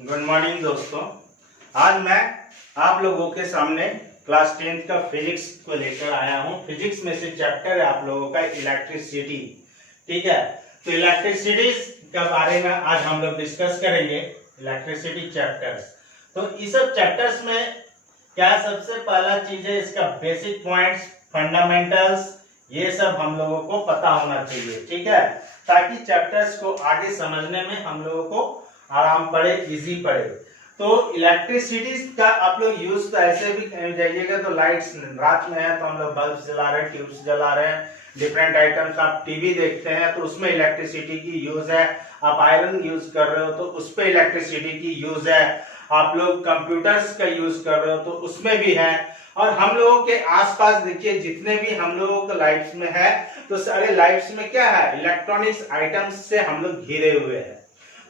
Good morning दोस्तों। आज मैं आप लोगों के सामने क्लास 10th का फिजिक्स को लेकर आया हूं। फिजिक्स में से चैप्टर है आप लोगों का इलेक्ट्रिसिटी। ठीक है, तो इलेक्ट्रिसिटी के बारे में आज हम लोग डिस्कस करेंगे। इलेक्ट्रिसिटी चैप्टर्स, तो इस सब चैप्टर्स में क्या सबसे पहला चीज है इसका बेसिक पॉइंट्स, फंडामेंटल्स, ये सब हम लोगों को पता होना चाहिए। ठीक है, ताकि चैप्टर्स को आगे समझने में हम लोगों को आराम पड़े, इजी पड़े। तो इलेक्ट्रिसिटी का आप लोग यूज तो ऐसे भी जाइएगा, तो लाइट्स रात में है तो हम लोग बल्ब जला रहे हैं, ट्यूब्स जला रहे हैं, डिफरेंट आइटम्स। आप टीवी देखते हैं तो उसमें इलेक्ट्रिसिटी की यूज है। आप आयरन यूज कर रहे हो तो उस पर इलेक्ट्रिसिटी की यूज है। आप लोग कंप्यूटर्स का यूज कर रहे हो तो उसमें भी है। और हम लोगों के आसपास देखिए, जितने भी हम लोगों के लाइफ्स में है, तो सारे लाइफ्स में क्या है, इलेक्ट्रॉनिक्स आइटम्स से हम लोग घिरे हुए हैं।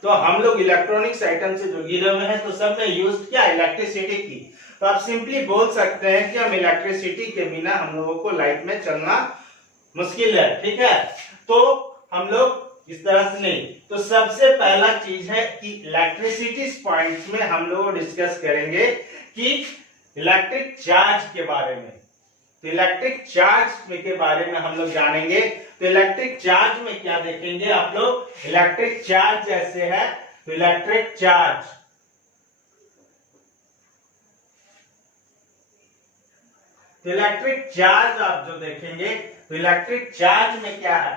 तो हम लोग इलेक्ट्रॉनिक्स आइटम से जो घिरे हुए हैं, तो सब में यूज क्या, इलेक्ट्रिसिटी की। तो आप सिंपली बोल सकते हैं कि हम इलेक्ट्रिसिटी के बिना हम लोगों को लाइफ में चलना मुश्किल है। ठीक है, तो हम लोग इस तरह से नहीं। तो सबसे पहला चीज है कि इलेक्ट्रिसिटी पॉइंट्स में हम लोग डिस्कस करेंगे कि इलेक्ट्रिक चार्ज के बारे में। तो इलेक्ट्रिक चार्ज के बारे में हम लोग जानेंगे। तो इलेक्ट्रिक चार्ज में क्या देखेंगे आप लोग, इलेक्ट्रिक चार्ज जैसे है, तो इलेक्ट्रिक चार्ज, तो इलेक्ट्रिक चार्ज आप जो देखेंगे, तो इलेक्ट्रिक चार्ज में क्या है,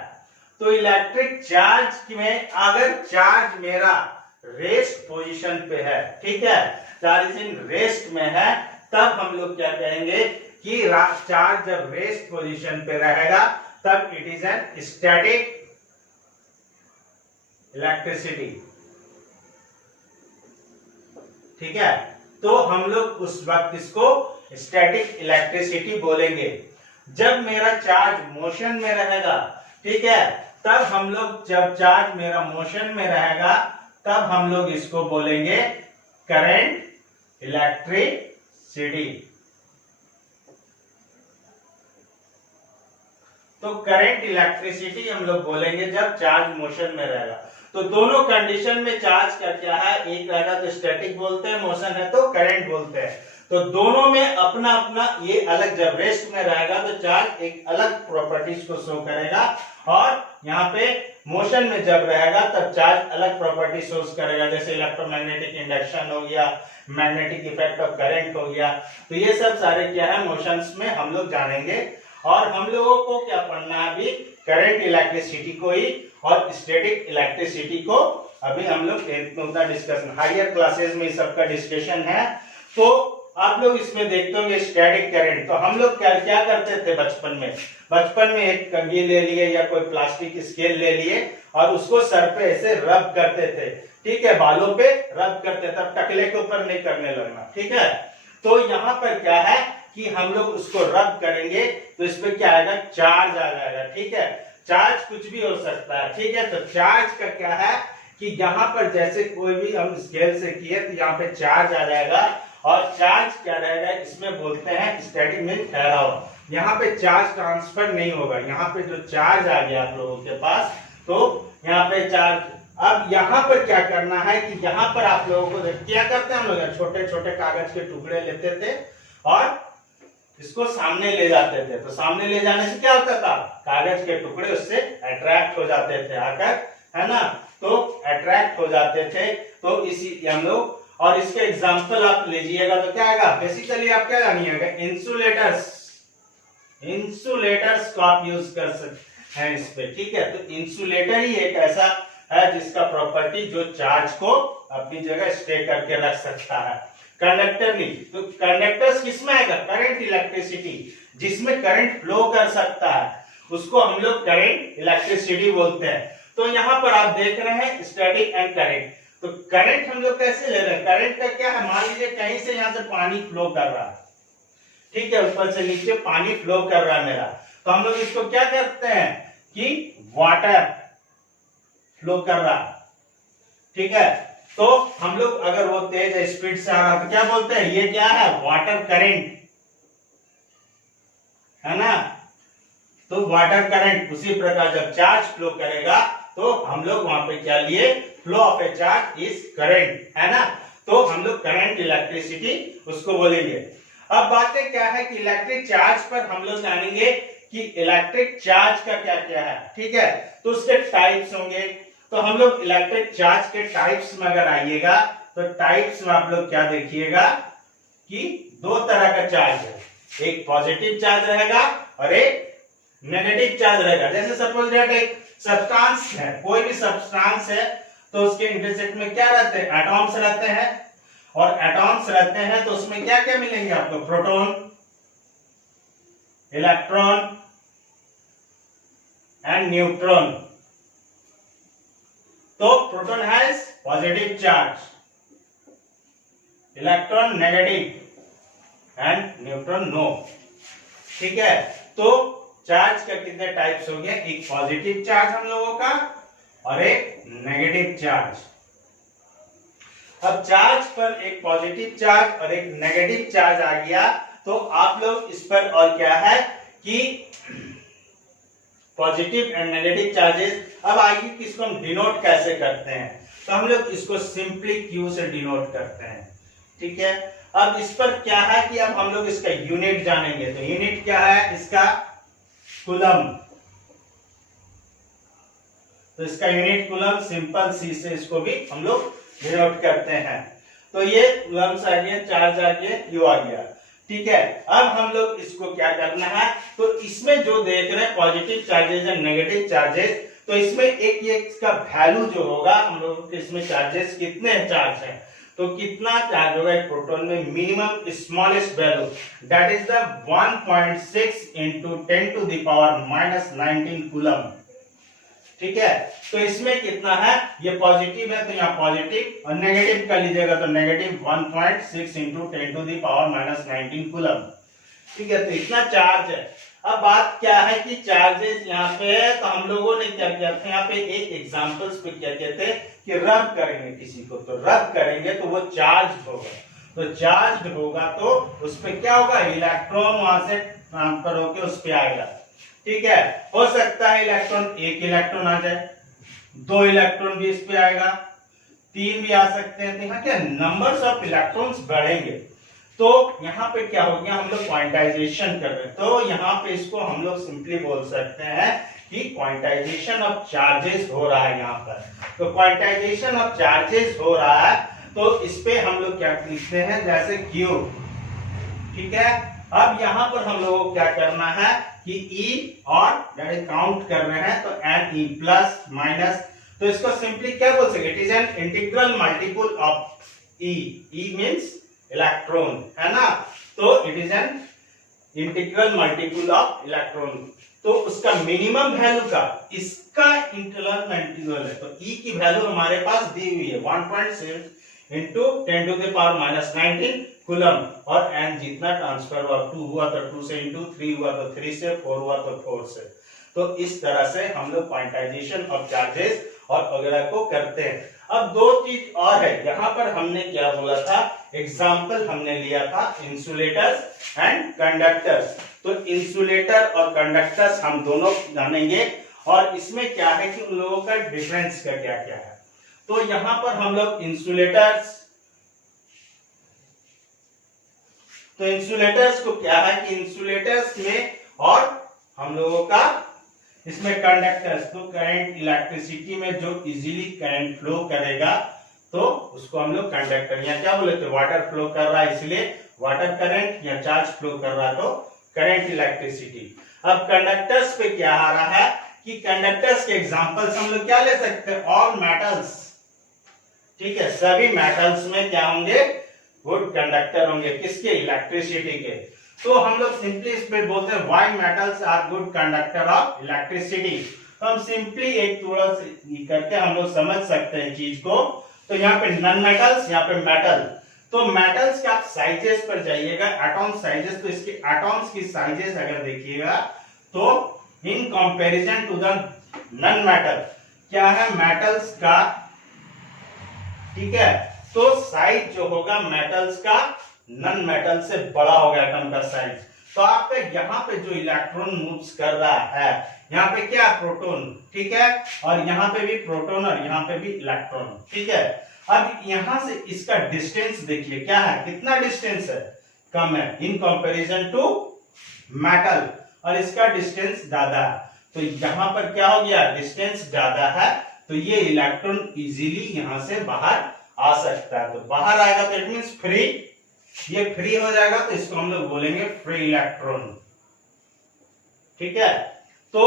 तो इलेक्ट्रिक चार्ज में अगर चार्ज मेरा रेस्ट पोजीशन पे है, ठीक है, चार्ज इन रेस्ट में है, तब हम लोग क्या कहेंगे कि चार्ज जब रेस्ट पोजीशन पे रहेगा तब it is an static electricity. ठीक है, तो हम लोग उस वक्त इसको स्टैटिक इलेक्ट्रिसिटी बोलेंगे। जब मेरा चार्ज मोशन में रहेगा, ठीक है, तब हम लोग, जब चार्ज मेरा मोशन में रहेगा तब हम लोग इसको बोलेंगे करंट इलेक्ट्रिसिटी। तो करंट इलेक्ट्रिसिटी हम लोग बोलेंगे जब चार्ज मोशन में रहेगा। तो दोनों कंडीशन में चार्ज का क्या है, एक रहेगा तो स्टैटिक बोलते हैं, मोशन है तो करंट बोलते हैं। तो दोनों में अपना अपना ये अलग, जब रेस्ट में रहेगा तो चार्ज एक अलग प्रॉपर्टीज को शो करेगा, और यहाँ पे मोशन में जब रहेगा तब चार्ज अलग प्रॉपर्टी शो करेगा, जैसे इलेक्ट्रोमैग्नेटिक इंडक्शन हो गया, मैग्नेटिक इफेक्ट ऑफ करंट हो गया। तो ये सब सारे क्या है, मोशंस में हम लोग जानेंगे। और हम लोगों को क्या पढ़ना है अभी, करंट इलेक्ट्रिसिटी को ही, और स्टैटिक इलेक्ट्रिसिटी को अभी हम लोग 10th में उतना डिस्कशन, हायर क्लासेस में इस सब का डिस्कशन है। तो आप लोग इसमें देखते होंगे स्टैटिक करंट। तो हम लोग क्या क्या करते थे बचपन में एक कंघी ले लिए या कोई प्लास्टिक स्केल ले लिए और उसको सर पे ऐसे रब करते थे, ठीक है, बालों पे रब करते, तब टकले के ऊपर नहीं करने लगना। ठीक है, तो यहाँ पर क्या है कि हम लोग उसको रब करेंगे तो इस पे क्या आएगा, चार्ज आ जाएगा। ठीक है, चार्ज कुछ भी हो सकता है। ठीक है, तो चार्ज का क्या है कि यहाँ पर जैसे कोई भी हम स्केल से किए तो यहाँ पे चार्ज आ जाएगा, और चार्ज क्या रहेगा, इसमें बोलते हैं स्टैटिक मीन ठहरा हुआ। यहाँ पे चार्ज ट्रांसफर नहीं होगा। यहाँ पे जो चार्ज आ गया आप लोगों के पास, तो यहाँ पे चार्ज, अब यहाँ पर क्या करना है कि यहाँ पर आप लोगों को क्या करते हैं, हम लोग छोटे छोटे कागज के टुकड़े लेते थे और इसको सामने ले जाते थे। तो सामने ले जाने से क्या होता था, कागज के टुकड़े उससे अट्रैक्ट हो जाते थे आकर, है ना, तो अट्रैक्ट हो जाते थे। तो इसी हम लोग, और इसके एग्जांपल आप लीजिएगा तो क्या आएगा, बेसिकली आप क्या जानिएगा, इंसुलेटर्स को आप यूज कर सकते हैं इस पे। ठीक है, तो इंसुलेटर ही एक ऐसा है जिसका प्रॉपर्टी जो चार्ज को अपनी जगह स्टे करके रख सकता है। कंडक्टर नहीं, तो कंडक्टर्स किसमें आएगा, करंट इलेक्ट्रिसिटी, जिसमें करंट फ्लो कर सकता है उसको हम लोग करंट इलेक्ट्रिसिटी बोलते हैं। तो यहाँ पर आप देख रहे हैं स्टैटिक एंड करंट। तो करंट हम लोग कैसे ले रहे हैं, करंट का क्या है, मान लीजिए कहीं से यहाँ से पानी फ्लो कर रहा है, ठीक है, ऊपर से नीचे पानी फ्लो कर रहा है मेरा, तो हम लोग इसको क्या करते हैं कि वाटर फ्लो कर रहा है। ठीक है, तो हम लोग अगर वो तेज स्पीड से आ रहा तो क्या बोलते हैं, ये क्या है, वाटर करंट, है ना। तो वाटर करंट उसी प्रकार जब चार्ज फ्लो करेगा तो हम लोग वहां पे क्या लिए, flow of A charge is current, है ना। तो हम लोग करंट इलेक्ट्रिसिटी उसको बोलेंगे। अब बातें क्या है कि इलेक्ट्रिक चार्ज पर हम लोग जानेंगे कि इलेक्ट्रिक चार्ज का क्या क्या है, ठीक है। तो उसके टाइप्स होंगे। तो हम लोग इलेक्ट्रिक चार्ज के टाइप्स में अगर आइएगा तो टाइप्स में आप लोग क्या देखिएगा कि दो तरह का चार्ज है, एक पॉजिटिव चार्ज रहेगा और एक नेगेटिव चार्ज रहेगा। जैसे सपोज दैट एक सब्सटेंस है, कोई भी सब्सटेंस है, तो उसके इंटरसेक्ट में क्या रहते हैं, एटॉम्स रहते हैं, और एटॉम्स रहते हैं तो उसमें क्या क्या मिलेंगे आपको, प्रोटॉन, इलेक्ट्रॉन एंड न्यूट्रॉन। तो proton has positive charge, electron negative and neutron no, ठीक है। तो चार्ज का कितने टाइप्स हो गए, एक पॉजिटिव चार्ज हम लोगों का और एक नेगेटिव चार्ज। अब चार्ज पर एक पॉजिटिव चार्ज और एक नेगेटिव चार्ज आ गया तो आप लोग इस पर और क्या है कि पॉजिटिव एंड नेगेटिव चार्जेस। अब आइए कि इसको हम डिनोट कैसे करते हैं, तो हम लोग इसको सिंपली क्यू से डिनोट करते हैं, ठीक है। अब इस पर क्या है कि अब हम लोग इसका यूनिट जानेंगे। तो यूनिट क्या है इसका, कूलम। तो इसका यूनिट कूलम, सिंपल सी से इसको भी हम लोग डिनोट करते हैं। तो ये कूलम्स आ गया, चार्ज आ गया, क्यू आ गया, ठीक है। अब हम लोग इसको क्या करना है, तो इसमें जो देख रहे हैं positive charges and negative charges, तो इसमें एक ये इसका वैल्यू जो होगा, हम लोग के इसमें चार्जेस कितने चार्ज हैं, तो कितना चार्ज होगा एक प्रोटॉन में, minimum smallest value that is the 1.6 into 10 to the power -19 coulomb, ठीक है। तो इसमें कितना है, ये पॉजिटिव है तो यहाँ पॉजिटिव, और नेगेटिव कर लीजिएगा तो negative 1.6 into 10 to the power -19 coulomb, ठीक है। तो इतना चार्ज है। अब बात क्या है कि चार्जेस यहाँ पे है, तो हम लोगों ने क्या किया था, यहाँ पे एक एग्जांपल्स पे क्या कहते हैं कि रब करेंगे किसी को, तो रब करेंगे तो वो चार्ज होगा। तो चार्ज होगा तो उस पे क्या होगा, इलेक्ट्रॉन वहां से ट्रांसफर होके उस पे आएगा, ठीक है। हो सकता है इलेक्ट्रॉन, एक इलेक्ट्रॉन आ जाए, दो इलेक्ट्रॉन भी इस पे आएगा, तीन भी आ सकते हैं। तो यहाँ क्या नंबर्स ऑफ इलेक्ट्रॉन्स बढ़ेंगे। तो यहाँ पे क्या हो गया, हम लोग क्वांटाइजेशन कर रहे हैं, तो यहाँ पे इसको हम लोग सिंपली बोल सकते हैं कि क्वांटाइजेशन ऑफ चार्जेस हो रहा है यहाँ पर। तो क्वांटाइजेशन ऑफ चार्जेस हो रहा है, तो इस पे हम लोग क्या लिखते हैं, जैसे क्यू, ठीक है। अब यहाँ पर हम लोगों को क्या करना है कि E और काउंट कर रहे हैं, तो एन ई प्लस माइनस, तो इसको सिंपली क्या बोल सकते, it is an integral multiple of E। E means electron, है ना। तो it is an integral multiple of electron. तो उसका मिनिमम वैल्यू का इसका इंटीग्रल मल्टीपल है, तो E की वैल्यू हमारे पास दी हुई है 1.6 into 10 to the power -19 coulomb, और n जितना ट्रांसफर हुआ, 2 हुआ तो 2 से, इंटू 3 हुआ तो 3 से, 4 हुआ तो 4 से। तो इस तरह से हम लोग क्वांटाइजेशन ऑफ चार्जेस और वगैरह को करते हैं। अब दो चीज और है, यहाँ पर हमने क्या बोला था, एग्जाम्पल हमने लिया था इंसुलेटर्स एंड कंडक्टर्स। तो इंसुलेटर और कंडक्टर्स हम दोनों जानेंगे, और इसमें क्या है कि उन लोगों का डिफरेंस का क्या क्या है। तो यहाँ पर हम लोग इंसुलेटर्स, तो इंसुलेटर्स को क्या है कि इंसुलेटर्स में, और हम लोगों का इसमें कंडक्टर्स, तो करंट इलेक्ट्रिसिटी में जो इजीली करंट फ्लो करेगा तो उसको हम लोग कंडक्टर, या क्या बोले थे, वाटर फ्लो कर रहा है इसलिए वाटर करंट, या चार्ज फ्लो कर रहा है तो करंट इलेक्ट्रिसिटी। अब कंडक्टर्स पे क्या आ रहा है कि कंडक्टर्स के एग्जांपल्स हम लोग क्या ले सकते हैं, ऑल मेटल्स, ठीक है। सभी मेटल्स में क्या होंगे, गुड कंडक्टर होंगे, किसके, इलेक्ट्रिसिटी के। तो हम लोग सिंपली इस पे बोलते हैं why metals are good conductor of electricity. तो हम सिंपली एक थोड़ा सा करके हम लोग समझ सकते हैं चीज को। तो यहाँ पे नॉन मेटल्स, यहाँ पे मेटल। तो मेटल्स के आप साइजेस पर जाइएगा, एटॉम साइजेस, तो इसके एटॉम्स की साइजेस अगर देखिएगा तो in comparison to the non metal, क्या है मेटल्स का, ठीक है। तो साइज जो होगा मेटल्स का नॉन मेटल से बड़ा होगा एटम का साइज। तो आपका यहाँ पे जो इलेक्ट्रॉन मूव्स कर रहा है, यहाँ पे क्या प्रोटॉन, ठीक है, और यहाँ पे भी प्रोटॉन और यहाँ पे भी इलेक्ट्रॉन, ठीक है। अब यहाँ से इसका डिस्टेंस देखिए क्या है, कितना डिस्टेंस है, कम है इन कंपैरिजन टू मेटल, और इसका डिस्टेंस ज्यादा है। तो यहाँ पर क्या हो गया, डिस्टेंस ज्यादा है, तो ये इलेक्ट्रॉन इजीली यहाँ से बाहर आ सकता है। तो बाहर आएगा तो इट मींस फ्री, ये फ्री हो जाएगा तो इसको हम लोग बोलेंगे फ्री इलेक्ट्रॉन, ठीक है। तो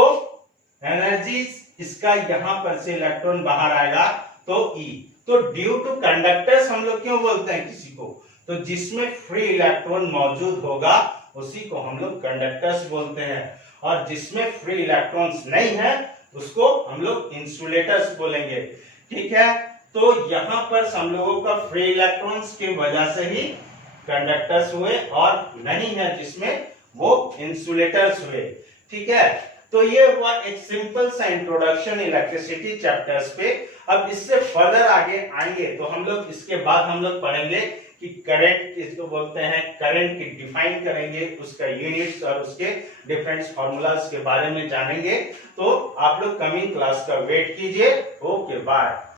एनर्जी इसका यहां पर से इलेक्ट्रॉन बाहर आएगा तो E। तो ड्यू टू कंडक्टर्स हम लोग क्यों बोलते हैं किसी को, तो जिसमें फ्री इलेक्ट्रॉन मौजूद होगा उसी को हम लोग कंडक्टर्स बोलते हैं, और जिसमें फ्री इलेक्ट्रॉन्स नहीं है उसको हम लोग इंसुलेटर्स बोलेंगे, ठीक है। तो यहां पर हम लोगों का फ्री इलेक्ट्रॉन्स की वजह से ही कंडक्टर्स हुए, और नहीं है जिसमें वो इंसुलेटर्स हुए, ठीक है। तो ये हुआ एक सिंपल सा इंट्रोडक्शन इलेक्ट्रिसिटी चैप्टर्स पे। अब इससे फर्दर आगे आएंगे तो हम लोग इसके बाद हम लोग पढ़ेंगे कि करंट किसको बोलते हैं, करंट की डिफाइन करेंगे, उसका यूनिट्स और उसके डिफरेंट फॉर्मूलाज के बारे में जानेंगे। तो आप लोग कमिंग क्लास का वेट कीजिए। Okay bye.